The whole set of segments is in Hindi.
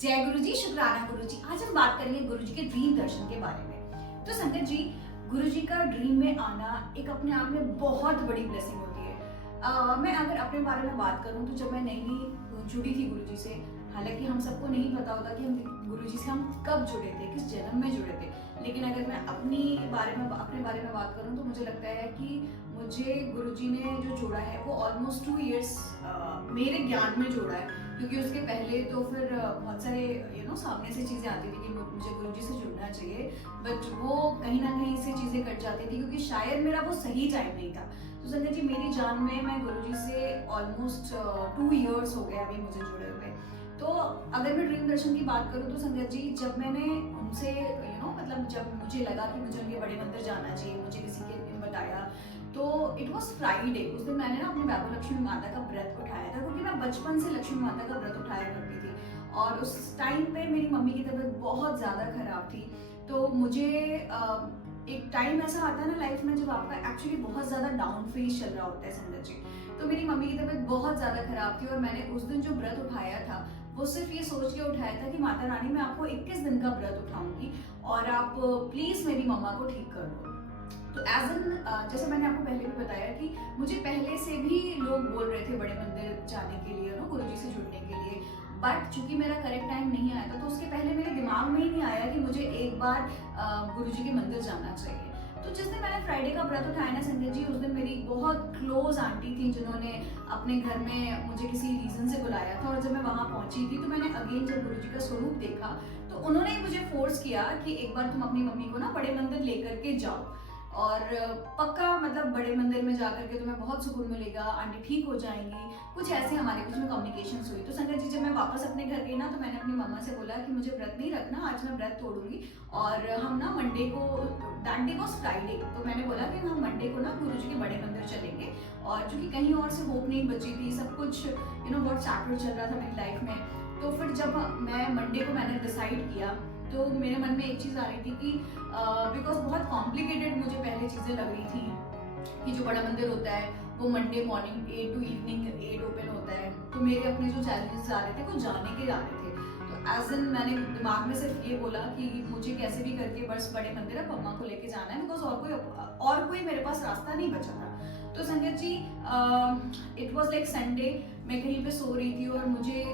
जय गुरु जी, शुक्राना गुरु जी। आज हम बात करेंगे गुरु जी के ड्रीम दर्शन के बारे में। तो संगत जी, गुरु जी का ड्रीम में आना एक अपने आप में बहुत बड़ी ब्लेसिंग होती है। मैं अगर अपने बारे में बात करूं तो जब मैं नई नई जुड़ी थी गुरु जी से, हालांकि हम सबको नहीं पता होता कि हम गुरु जी से हम कब जुड़े थे, किस जन्म में जुड़े थे। लेकिन अगर मैं अपने बारे में बात करूं तो मुझे लगता है कि मुझे गुरु जी ने जो जोड़ा है वो ऑलमोस्ट 2 इयर्स मेरे ज्ञान में जोड़ा है। क्योंकि उसके पहले तो फिर बहुत सारे सामने से चीज़ें आती थी कि मुझे गुरुजी से जुड़ना चाहिए, बट वो कहीं ना कहीं से चीज़ें कट जाती थी क्योंकि शायद मेरा वो सही टाइम नहीं था। तो संजय जी, मेरी जान में मैं गुरुजी से ऑलमोस्ट 2 इयर्स हो गए अभी मुझे जुड़े हुए। तो अगर मैं ड्रीम दर्शन की बात करूँ तो संजय जी, जब मैंने उनसे मतलब जब मुझे लगा कि मुझे उनके बड़े मंदिर जाना चाहिए, मुझे किसी ने बताया, तो इट वॉज फ्राइडे। उस दिन मैंने ना अपने बाबा लक्ष्मी माता का व्रत उठाया था, क्योंकि मैं बचपन से लक्ष्मी माता का व्रत उठाया करती थी। और उस टाइम पे मेरी मम्मी की तबीयत बहुत ज़्यादा खराब थी। तो मुझे एक टाइम ऐसा आता है ना लाइफ में जब आपका एक्चुअली बहुत ज़्यादा डाउन फेज चल रहा होता है संगत जी। तो मेरी मम्मी की तबीयत बहुत ज़्यादा खराब थी और मैंने उस दिन जो व्रत उठाया था वो सिर्फ ये सोच के उठाया था कि माता रानी, मैं आपको 21 दिन का व्रत उठाऊंगी और आप प्लीज़ मेरी मम्मा को ठीक कर दो। तो एज एन जैसे मैंने आपको पहले भी बताया कि मुझे पहले से भी लोग बोल रहे थे बड़े मंदिर जाने के लिए, गुरुजी से जुड़ने के लिए, बट चूंकि मेरा करेक्ट टाइम नहीं आया था तो उसके पहले मेरे दिमाग में ही नहीं आया कि मुझे एक बार गुरुजी के मंदिर जाना चाहिए। तो जिस दिन मैंने फ्राइडे का व्रत उठाया ना संजय जी, उस दिन मेरी बहुत क्लोज आंटी थी जिन्होंने अपने घर में मुझे किसी रीजन से बुलाया था। और जब मैं वहां पहुंची थी तो मैंने अगेन जब गुरुजी का स्वरूप देखा तो उन्होंने मुझे फोर्स किया कि एक बार तुम अपनी मम्मी को ना बड़े मंदिर लेकर के जाओ और पक्का मतलब बड़े मंदिर में जाकर के तुम्हें बहुत सुकून मिलेगा, आंटी ठीक हो जाएंगी। कुछ ऐसे हमारे बीच में कम्युनिकेशन हुई। तो संगत जी, जब मैं वापस अपने घर गई ना तो मैंने अपनी मम्मा से बोला कि मुझे व्रत नहीं रखना, आज मैं व्रत तोड़ूंगी और हम ना मंडे को, दैट डे वॉज फ्राइडे, तो मैंने बोला कि हम मंडे को ना गुरुजी के बड़े मंदिर चलेंगे। और चूंकि कहीं और से होप नहीं बची थी, सब कुछ बहुत चैप्टर चल रहा था मेरी लाइफ में। तो फिर जब मैं मंडे को मैंने डिसाइड किया तो मेरे मन में एक चीज़ आ रही थी कि बिकॉज बहुत कॉम्प्लिकेटेड मुझे पहले चीज़ें लग रही थी कि जो बड़ा मंदिर होता है वो Monday morning 8 to evening 8 open होता है। तो मेरे अपने जो चैलेंजेस आ रहे थे वो जाने के आ रहे थे। तो एज एन मैंने दिमाग में सिर्फ ये बोला कि मुझे कैसे भी करके बस बड़े मंदिर है मम्मा को लेके जाना है, बिकॉज और कोई मेरे पास रास्ता नहीं बचा था। तो संगत जी, इट वॉज लाइक संडे, मैं कहीं पे सो रही थी और मुझे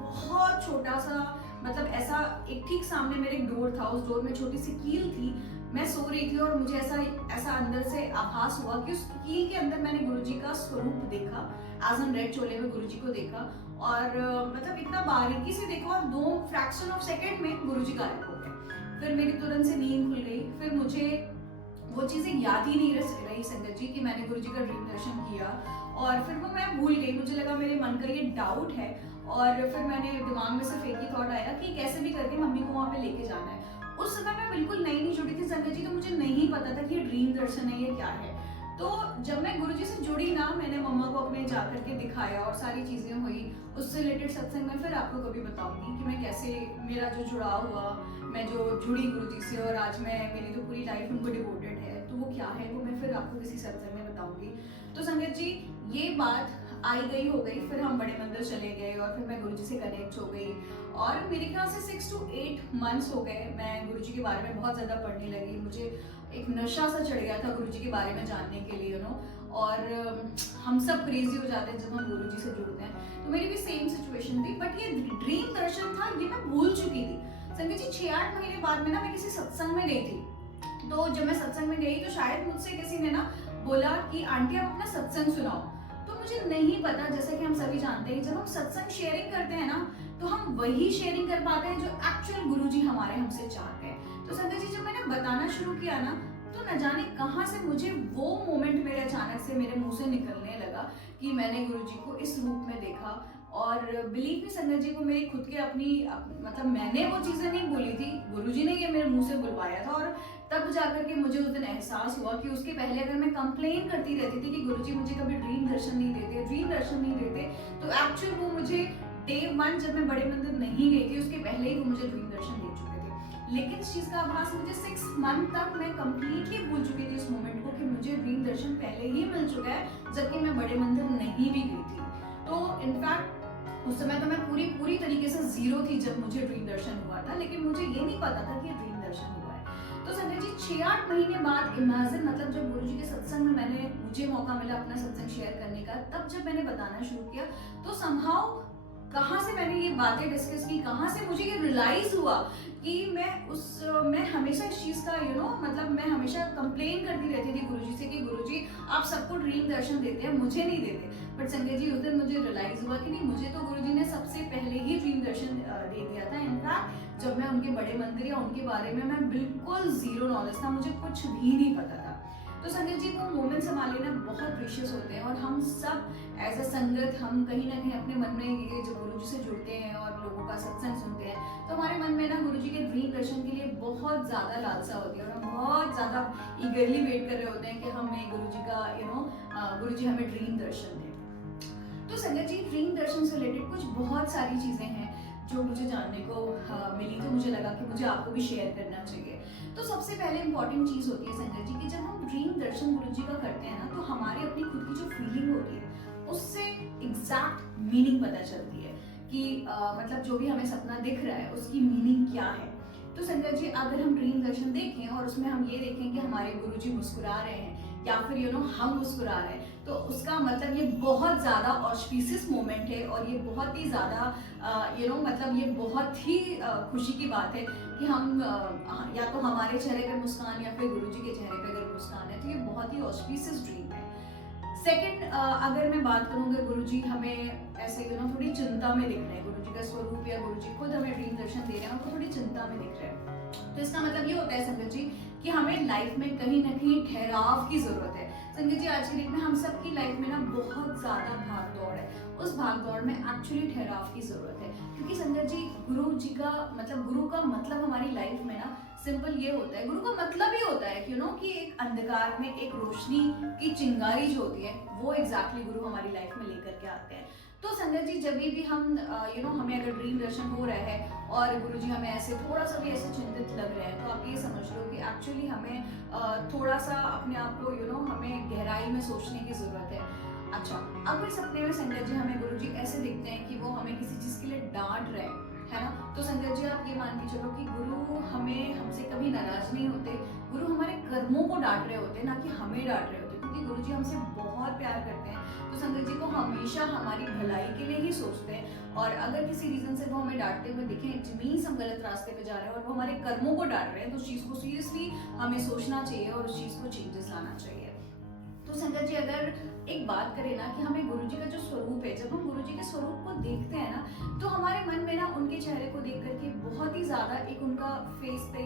बहुत छोटा सा, मतलब ऐसा एक ठीक सामने मेरे एक डोर था, उस डोर में छोटी सी कील थी। मैं सो रही थी और मुझे ऐसा अंदर से आभास हुआ कि उस कील के अंदर मैंने गुरुजी का स्वरूप देखा, एज एन रेड चोले में गुरुजी को देखा। और मतलब इतना बारीकी से देखा और 2 फ्रैक्शन ऑफ सेकेंड में गुरुजी गायब हो गए। फिर मेरी तुरंत से नींद खुल गई। फिर मुझे वो चीज़ें याद ही नहीं रही संगत जी कि मैंने गुरुजी का ड्रीम दर्शन किया, और फिर वो मैं भूल गई। मुझे लगा मेरे मन का ये डाउट है, और फिर मैंने दिमाग में सिर्फ एक ही थॉट आया कि कैसे भी करके मम्मी को वहाँ पे लेके जाना है। उस समय मैं बिल्कुल नई जुड़ी थी संगत जी, तो मुझे नहीं पता था कि ये ड्रीम दर्शन है, ये क्या है। तो जब मैं गुरुजी से जुड़ी ना, मैंने मम्मा को अपने जा करके दिखाया और सारी चीज़ें हुई। उससे रिलेटेड सत्संग में फिर आपको कभी बताऊंगी कि मैं कैसे, मेरा जो जुड़ाव हुआ, मैं जो जुड़ी गुरुजी से और आज मेरी तो पूरी लाइफ उनको डिवोटेड है, तो वो क्या है वो मैं फिर आपको किसी सत्संग में बताऊंगी। तो संगत जी, ये बात आई गई हो गई। फिर हम बड़े मंदिर चले गए और फिर मैं गुरुजी से कनेक्ट हो गई, और मेरे ख्याल से 6 to 8 मंथ्स हो गए मैं गुरुजी के बारे में बहुत ज़्यादा पढ़ने लगी। मुझे एक नशा सा चढ़ गया था गुरुजी के बारे में जानने के लिए, और हम सब क्रेजी हो जाते हैं जब हम गुरुजी से जुड़ते हैं। तो मेरी भी सेम सिचुएशन थी, बट ये ड्रीम दर्शन था ये मैं भूल चुकी थी। संगत जी, 6-8 महीने बाद में ना मैं किसी सत्संग में गई थी। तो जब मैं सत्संग में गई तो शायद मुझसे किसी ने ना बोला कि आंटी आप अपना सत्संग सुनाओ। तो मुझे नहीं पता, जैसा कि हम सभी जानते हैं जब हम सत्संग शेयरिंग करते हैं ना तो हम वही शेयरिंग कर पाते हैं जो एक्चुअल गुरुजी हमारे हमसे चाहते हैं। तो संगत जी, जब मैंने बताना शुरू किया ना तो न जाने कहाँ से मुझे वो मोमेंट मेरे अचानक से मेरे मुंह से निकलने लगा कि मैंने गुरुजी को इस रूप में देखा। और बिलीव मी संगत जी, को मेरी खुद के मतलब मैंने वो चीज़ें नहीं बोली थी, गुरुजी ने ये मेरे मुंह से बुलवाया था। और तब जाकर के मुझे उस दिन एहसास हुआ कि उसके पहले अगर मैं कंप्लेन करती रहती थी कि गुरुजी मुझे कभी ड्रीम दर्शन नहीं देते, तो एक्चुअल वो मुझे डे 1 जब मैं बड़े मंदिर नहीं गई थी उसके पहले ही वो मुझे ड्रीम दर्शन दे चुके थे। लेकिन इस चीज़ का आभास मुझे 6 मंथ तक मैं कंप्लीटली भूल चुकी थी इस मोमेंट को कि मुझे ड्रीम दर्शन पहले ही मिल चुका है, जबकि मैं बड़े मंदिर नहीं भी गई थी। तो इनफैक्ट उस समय तो मैं पूरी पूरी तरीके से जीरो थी जब मुझे ड्रीम दर्शन हुआ था, लेकिन मुझे ये नहीं पता था कि ड्रीम दर्शन हुआ है। तो संजय जी 6-8 महीने बाद इमेजिन, मतलब जब गुरुजी के सत्संग में मुझे मौका मिला अपना सत्संग शेयर करने का, तब जब मैंने बताना शुरू किया तो समहाउ कहाँ से मैंने ये बातें डिस्कस की, कहाँ से मुझे ये रियलाइज हुआ कि मैं हमेशा इस चीज का मतलब मैं हमेशा कंप्लेन करती रहती थी गुरुजी से कि गुरुजी आप सबको ड्रीम दर्शन देते हैं, मुझे नहीं देते। बट संजय जी उस दिन मुझे रियलाइज हुआ कि नहीं, मुझे तो गुरुजी ने सबसे पहले ही ड्रीम दर्शन दे दिया था। इनफैक्ट जब मैं उनके बड़े मंदिर या उनके बारे में मैं बिल्कुल जीरो नॉलेज था, मुझे कुछ भी नहीं पता था। तो संजय जी वो मोमेंट्स हमारे ना बहुत प्रीशियस होते हैं, और हम सब एज अ संगत हम कहीं ना कहीं अपने मन में ये जो गुरुजी से जुड़ते हैं और लोगों का सत्संग सुनते हैं, तो हमारे मन में ना गुरुजी के ड्रीम दर्शन के लिए बहुत ज्यादा लालसा होती है, और हम बहुत ज्यादा ईगरली वेट कर रहे होते हैं कि हमें गुरुजी का गुरुजी हमें ड्रीम दर्शन दें। तो संजय जी ड्रीम दर्शन से रिलेटेड कुछ बहुत सारी चीजें हैं जो मुझे जानने को मिली, तो मुझे लगा कि मुझे आपको भी शेयर करना चाहिए। तो सबसे पहले इंपॉर्टेंट चीज होती है संजय जी कि जब हम ड्रीम दर्शन गुरुजी का करते हैं ना, तो हमारे अपनी खुद की जो फीलिंग होती है उससे एग्जैक्ट मीनिंग पता चलती है कि मतलब जो भी हमें सपना दिख रहा है उसकी मीनिंग क्या है। तो संजय जी अगर हम ड्रीम दर्शन देखें और उसमें हम ये देखें कि हमारे गुरुजी मुस्कुरा रहे हैं या फिर हम मुस्कुरा रहे हैं, तो उसका मतलब ये बहुत ज्यादा ऑस्पिशियस मोमेंट है, और ये बहुत ही ज्यादा मतलब ये बहुत ही खुशी की बात है कि हम या तो हमारे चेहरे पे मुस्कान या फिर गुरुजी के चेहरे पे अगर मुस्कान है, तो ये बहुत ही ऑस्पिशियस ड्रीम है। सेकंड, अगर मैं बात करूँ अगर गुरुजी हमें ऐसे थोड़ी चिंता में दिख रहे हैं, गुरुजी का स्वरूप या गुरुजी खुद हमें ड्रीम दर्शन दे रहे हैं और थोड़ी चिंता में दिख रहे हैं, तो इसका मतलब ये होता है संगत जी कि हमें लाइफ में कहीं ना कहीं ठहराव की जरूरत है। संगत जी आज की डेट में हम सब की लाइफ में ना बहुत ज्यादा भाग दौड़ है, उस भाग दौड़ में एक्चुअली ठहराव की जरूरत है, क्योंकि संगत जी गुरु जी का गुरु का मतलब हमारी लाइफ में ना सिंपल ये होता है, गुरु का मतलब ही होता है कि एक अंधकार में एक रोशनी की चिंगारी जो होती है वो एग्जैक्टली गुरु हमारी लाइफ में लेकर के आते हैं। तो संगत जी जब भी हम हमें अगर ड्रीम दर्शन हो रहा है और गुरुजी हमें ऐसे थोड़ा सा भी ऐसे चिंतित लग रहे हैं, तो आप ये समझ लो कि एक्चुअली हमें थोड़ा सा अपने आप को हमें गहराई में सोचने की जरूरत है। अच्छा, अब कोई सपने में संगत जी हमें गुरुजी ऐसे दिखते हैं कि वो हमें किसी चीज के लिए डांट रहे हैं, है ना, तो संगत जी आप ये मान के चलो कि गुरु हमसे कभी नाराज नहीं होते, गुरु हमारे कर्मों को डांट रहे होते हैं, ना कि हमें डांट रहे होते, क्योंकि गुरुजी हमसे बहुत प्यार करते हैं। तो संगत जी को हमेशा हमारी भलाई के लिए ही सोचते हैं, और अगर किसी रीजन से वो हमें डांटते हुए दिखे, इट मींस हम गलत रास्ते पे जा रहे हैं और वो हमारे कर्मों को डांट रहे हैं, तो उस चीज को सीरियसली हमें सोचना चाहिए और उस चीज को चेंजेस लाना चाहिए। तो संगत जी अगर एक बात करें ना कि हमें गुरुजी का जो स्वरूप है, जब हम गुरुजी के स्वरूप को देखते हैं ना, तो हमारे मन में ना उनके चेहरे को देख करके बहुत ही ज्यादा एक उनका फेस पे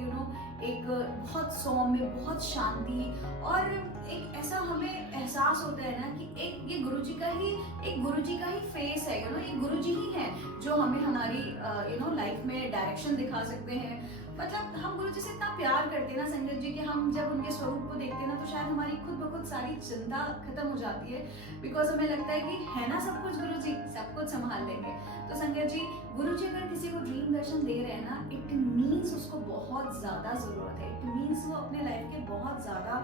एक बहुत सौम्य, बहुत शांति और एक ऐसा हमें एहसास होता है ना कि एक ये गुरुजी का ही फेस है, ये गुरुजी ही है जो हमें हमारी लाइफ में डायरेक्शन दिखा सकते हैं। मतलब हम गुरुजी से इतना प्यार करते हैं ना संगत जी कि हम जब उनके स्वरूप को देखते हैं ना, तो शायद हमारी खुद ब खुद सारी चिंता खत्म हो जाती है, बिकॉज हमें लगता है कि है ना सब कुछ गुरुजी सब कुछ संभाल लेंगे। तो संगत जी गुरुजी अगर किसी को ड्रीम दर्शन दे रहे हैं ना, इट मीन्स उसको बहुत ज्यादा जरूरत है, इट मीन्स वो अपने लाइफ के बहुत ज्यादा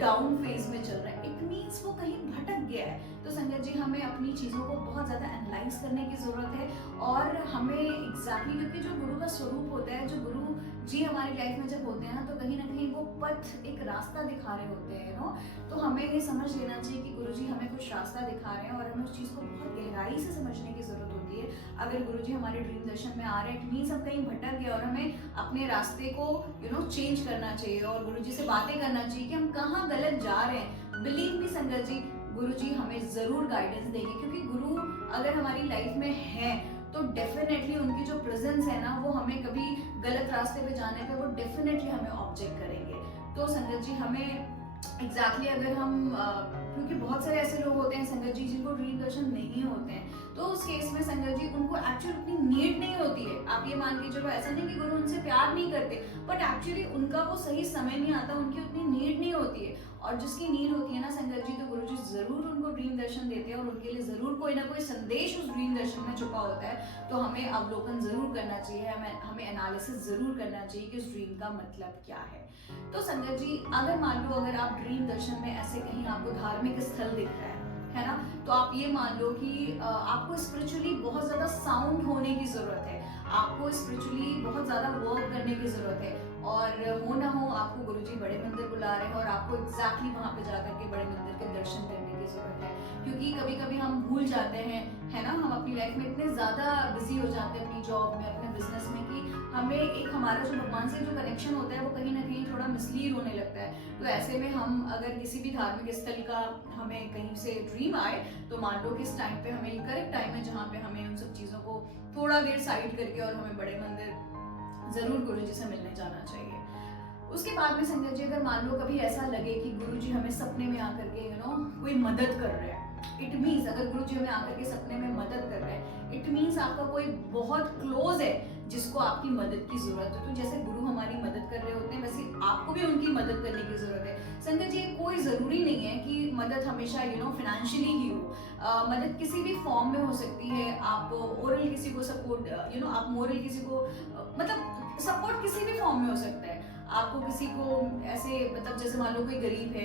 डाउन फेज में चल रहा है, इट मीन्स वो कहीं भटक गया है। तो संगत जी हमें अपनी चीजों को बहुत ज्यादा एनालाइज करने की जरूरत है, और हमें एग्जैक्टली क्योंकि जो गुरु का स्वरूप होता है, जो गुरु जी हमारी लाइफ में जब होते हैं ना, तो कहीं ना कहीं वो पथ एक रास्ता दिखा रहे होते हैं तो हमें ये समझ लेना चाहिए कि गुरुजी हमें कुछ रास्ता दिखा रहे हैं, और हमें उस चीज को बहुत गहराई से समझने की जरूरत होती है। अगर गुरुजी हमारे ड्रीम दर्शन में आ रहे हैं, इट मींस हम कहीं भटक गए और हमें अपने रास्ते को चेंज करना चाहिए और गुरुजी से बातें करना चाहिए कि हम कहाँ गलत जा रहे हैं। बिलीव मी संगत जी, गुरुजी हमें जरूर गाइडेंस देंगे, क्योंकि गुरु अगर हमारी लाइफ में है तो डेफिनेटली उनकी जो प्रेजेंस है ना, वो हमें कभी गलत रास्ते पे जाने पे वो डेफिनेटली हमें ऑब्जेक्ट करेंगे। तो संगत जी हमें एग्जैक्टली अगर हम क्योंकि बहुत सारे ऐसे लोग होते हैं संगत जी जिनको ड्रीम दर्शन नहीं होते हैं, तो उस केस में संगत जी उनको एक्चुअली उतनी नीड नहीं होती है। आप ये मान के चलो, ऐसा नहीं कि गुरु उनसे प्यार नहीं करते, बट एक्चुअली उनका वो सही समय नहीं आता, उनकी उतनी नीड नहीं होती है। और जिसकी नीड होती है ना संगत जी, तो गुरुजी जरूर उनको ड्रीम दर्शन देते हैं, और उनके लिए जरूर कोई ना कोई संदेश उस ड्रीम दर्शन में छुपा होता है। तो हमें अवलोकन जरूर करना चाहिए, हमें एनालिसिस जरूर करना चाहिए कि उस ड्रीम का मतलब क्या है। तो संगत जी अगर मान लो अगर आप ड्रीम दर्शन में ऐसे कहीं आपको धार्मिक स्थल दिख रहा है, है ना। तो आप ये मान लो कि आपको स्पिरिचुअली बहुत ज़्यादा साउंड होने की ज़रूरत है, आपको स्पिरिचुअली बहुत ज़्यादा वर्क करने की ज़रूरत है, और हो ना हो आपको गुरुजी बड़े मंदिर बुला रहे हैं और आपको एग्जैक्टली वहाँ पे जाकर के बड़े मंदिर के दर्शन करने की ज़रूरत है। क्योंकि कभी कभी हम भूल जाते हैं, है ना, हम अपनी लाइफ में इतने ज़्यादा बिजी हो जाते हैं अपनी जॉब में, अपने बिजनेस में, कि हमें एक हमारा जो भगवान से जो कनेक्शन होता है वो कहीं ना कहीं थोड़ा मिसलीड होने लगता है। तो ऐसे में हम अगर किसी भी धार्मिक स्थल का हमें कहीं से ड्रीम आए, तो मान लो कि इस टाइम पे हमें करेक्ट टाइम है जहाँ पे हमें उन सब चीज़ों को थोड़ा देर साइड करके और हमें बड़े मंदिर जरूर गुरु जी से मिलने जाना चाहिए। उसके बाद में संगत जी, अगर मान लो कभी ऐसा लगे कि गुरु जी हमें सपने में आकर के कोई मदद कर रहे हैं, इट मीन्स अगर गुरु जी हमें आकर के सपने में मदद कर रहे हैं, इट मीन्स आपका कोई बहुत क्लोज है जिसको आपकी मदद की जरूरत है। तो जैसे गुरु हमारी मदद कर रहे होते हैं, वैसे आपको भी उनकी मदद करने की जरूरत है। संगत जी, कोई जरूरी नहीं है कि मदद हमेशा फाइनेंशियली ही हो। मदद किसी भी फॉर्म में हो सकती है। आप ओरल किसी को सपोर्ट, आप मोरल किसी को, मतलब सपोर्ट किसी भी फॉर्म में हो सकता है। आपको किसी को ऐसे, मतलब जैसे मान लो कोई गरीब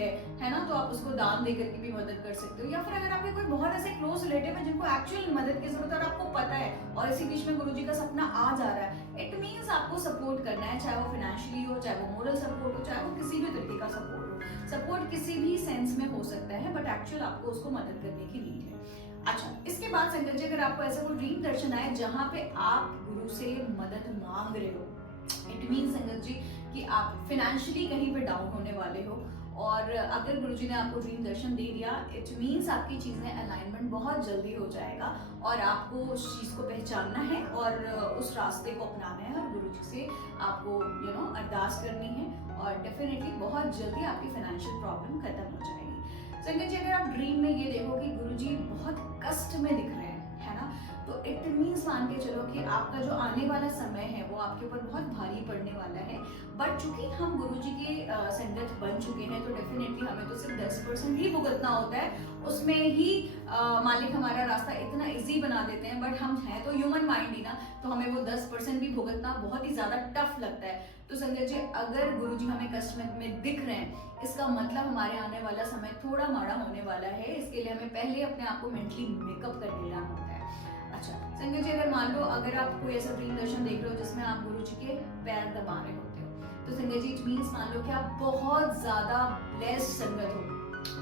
है ना, तो आप उसको दान दे करके भी मदद कर सकते हो। या फिर अगर आपके कोई बहुत ऐसे क्लोज रिलेटिव है जिनको एक्चुअल मदद की जरूरत है और आपको पता है और इसी बीच में गुरुजी का सपना आ जा रहा है, इट मीन्स आपको सपोर्ट करना है, चाहे वो फाइनेंशियली हो, चाहे वो मोरल सपोर्ट हो, चाहे वो किसी भी तरीके का सपोर्ट हो। सपोर्ट किसी भी सेंस में हो सकता है, बट एक्चुअल आपको उसको मदद करने की नीड है। अच्छा, इसके बाद संगत जी, अगर आपको ऐसा कोई ड्रीम दर्शन आए जहाँ पे आप गुरु से मदद मांग रहे हो, इट मीन संगत जी कि आप फाइनेंशियली कहीं पे डाउन होने वाले हो, और अगर गुरुजी ने आपको ड्रीम दर्शन दे दिया, इट मीन्स आपकी चीज़ें अलाइनमेंट बहुत जल्दी हो जाएगा और आपको उस चीज़ को पहचानना है और उस रास्ते को अपनाना है और गुरुजी से आपको अरदास करनी है, और डेफिनेटली बहुत जल्दी आपकी फाइनेंशियल प्रॉब्लम खत्म हो जाएगी। संगत जी, अगर आप ड्रीम में ये देखो कि गुरुजी बहुत कष्ट में दिख रहे हैं, है ना, तो इट मीन्स मान के चलो कि आपका जो आने वाला समय है वो आपके ऊपर बहुत भारी पड़ने वाला है। बट चूंकि हम गुरुजी के संगत बन चुके हैं, तो डेफिनेटली हमें तो सिर्फ 10% ही भुगतना होता है, उसमें ही मालिक हमारा रास्ता इतना इजी बना देते हैं। बट हम हैं तो ह्यूमन माइंड ही ना, तो हमें वो 10% भी भुगतना बहुत ही ज्यादा टफ लगता है। तो संगत जी, अगर गुरुजी हमें कष्ट में दिख रहे हैं, इसका मतलब हमारे आने वाला समय थोड़ा माड़ा होने वाला है। इसके लिए हमें पहले अपने आप को मेंटली मेकअप कर लेना होता है। अच्छा संगत जी, अगर मान लो अगर आप कोई ऐसा ड्रीम दर्शन देख रहे हो जिसमें आप गुरुजी के पैर दबा रहे होते हो, तो संगत जी इट मीन्स मान लो कि आप बहुत ज्यादा ब्लेस्ड संगत हो,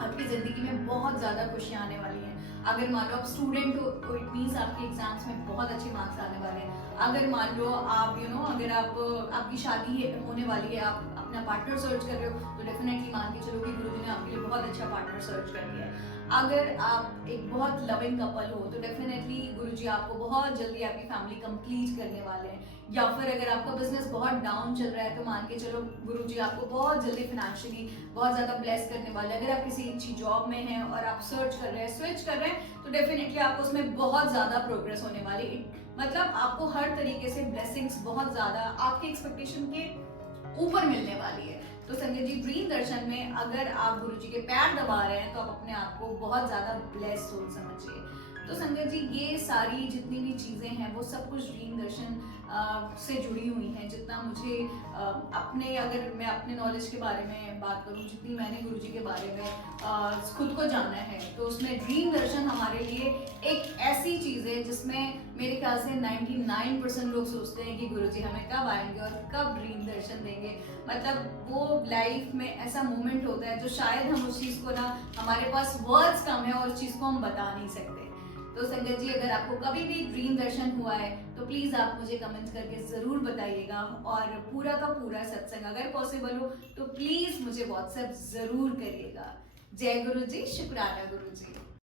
आपकी जिंदगी में बहुत ज्यादा खुशियां आने वाली हैं। अगर मान लो आप स्टूडेंट हो, तो इट मीन्स आपके एग्जाम्स में बहुत अच्छे मार्क्स आने वाले हैं। अगर मान लो आप अगर आप आपकी शादी होने वाली है, आप अपना पार्टनर सर्च कर रहे हो, तो डेफिनेटली मान के चलो कि गुरुजी ने आपके लिए बहुत अच्छा पार्टनर सर्च कर दिया है। अगर आप एक बहुत लविंग कपल हो, तो डेफिनेटली गुरुजी आपको बहुत जल्दी आपकी फैमिली कंप्लीट करने वाले हैं। या फिर अगर आपका बिजनेस बहुत डाउन चल रहा है, तो मान के चलो गुरुजी आपको बहुत जल्दी फाइनेंशियली बहुत ज्यादा ब्लेस करने वाले हैं। अगर आप किसी अच्छी जॉब में हैं और आप सर्च कर रहे हैं, स्विच कर रहे हैं, तो डेफिनेटली आपको उसमें बहुत ज्यादा प्रोग्रेस होने वाली है। मतलब आपको हर तरीके से ब्लेसिंग्स बहुत ज्यादा आपके एक्सपेक्टेशन के ऊपर मिलने वाली है। तो संगत जी, ड्रीम दर्शन में अगर आप गुरुजी के पैर दबा रहे हैं, तो आप अपने आप को बहुत ज्यादा ब्लेस्ड सोल समझिए। तो संगत जी, ये सारी जितनी भी चीजें हैं वो सब कुछ ड्रीम दर्शन से जुड़ी हुई हैं। जितना मुझे अगर मैं अपने नॉलेज के बारे में बात करूं, जितनी मैंने गुरुजी के बारे में खुद को जाना है, तो उसमें ड्रीम दर्शन हमारे लिए एक ऐसी चीज है जिसमें मेरे ख्याल से 99% लोग सोचते हैं कि गुरुजी हमें कब आएंगे और कब ड्रीम दर्शन देंगे। मतलब वो लाइफ में ऐसा मोमेंट होता है जो शायद हम उस चीज को ना, हमारे पास वर्ड्स कम है और उस चीज को हम बता नहीं सकते। तो संगत जी, अगर आपको कभी भी ड्रीम दर्शन हुआ है, तो प्लीज आप मुझे कमेंट करके जरूर बताइएगा, और पूरा का पूरा सत्संग अगर पॉसिबल हो तो प्लीज मुझे व्हाट्सएप जरूर करिएगा। जय गुरु जी, शुक्राना गुरु जी।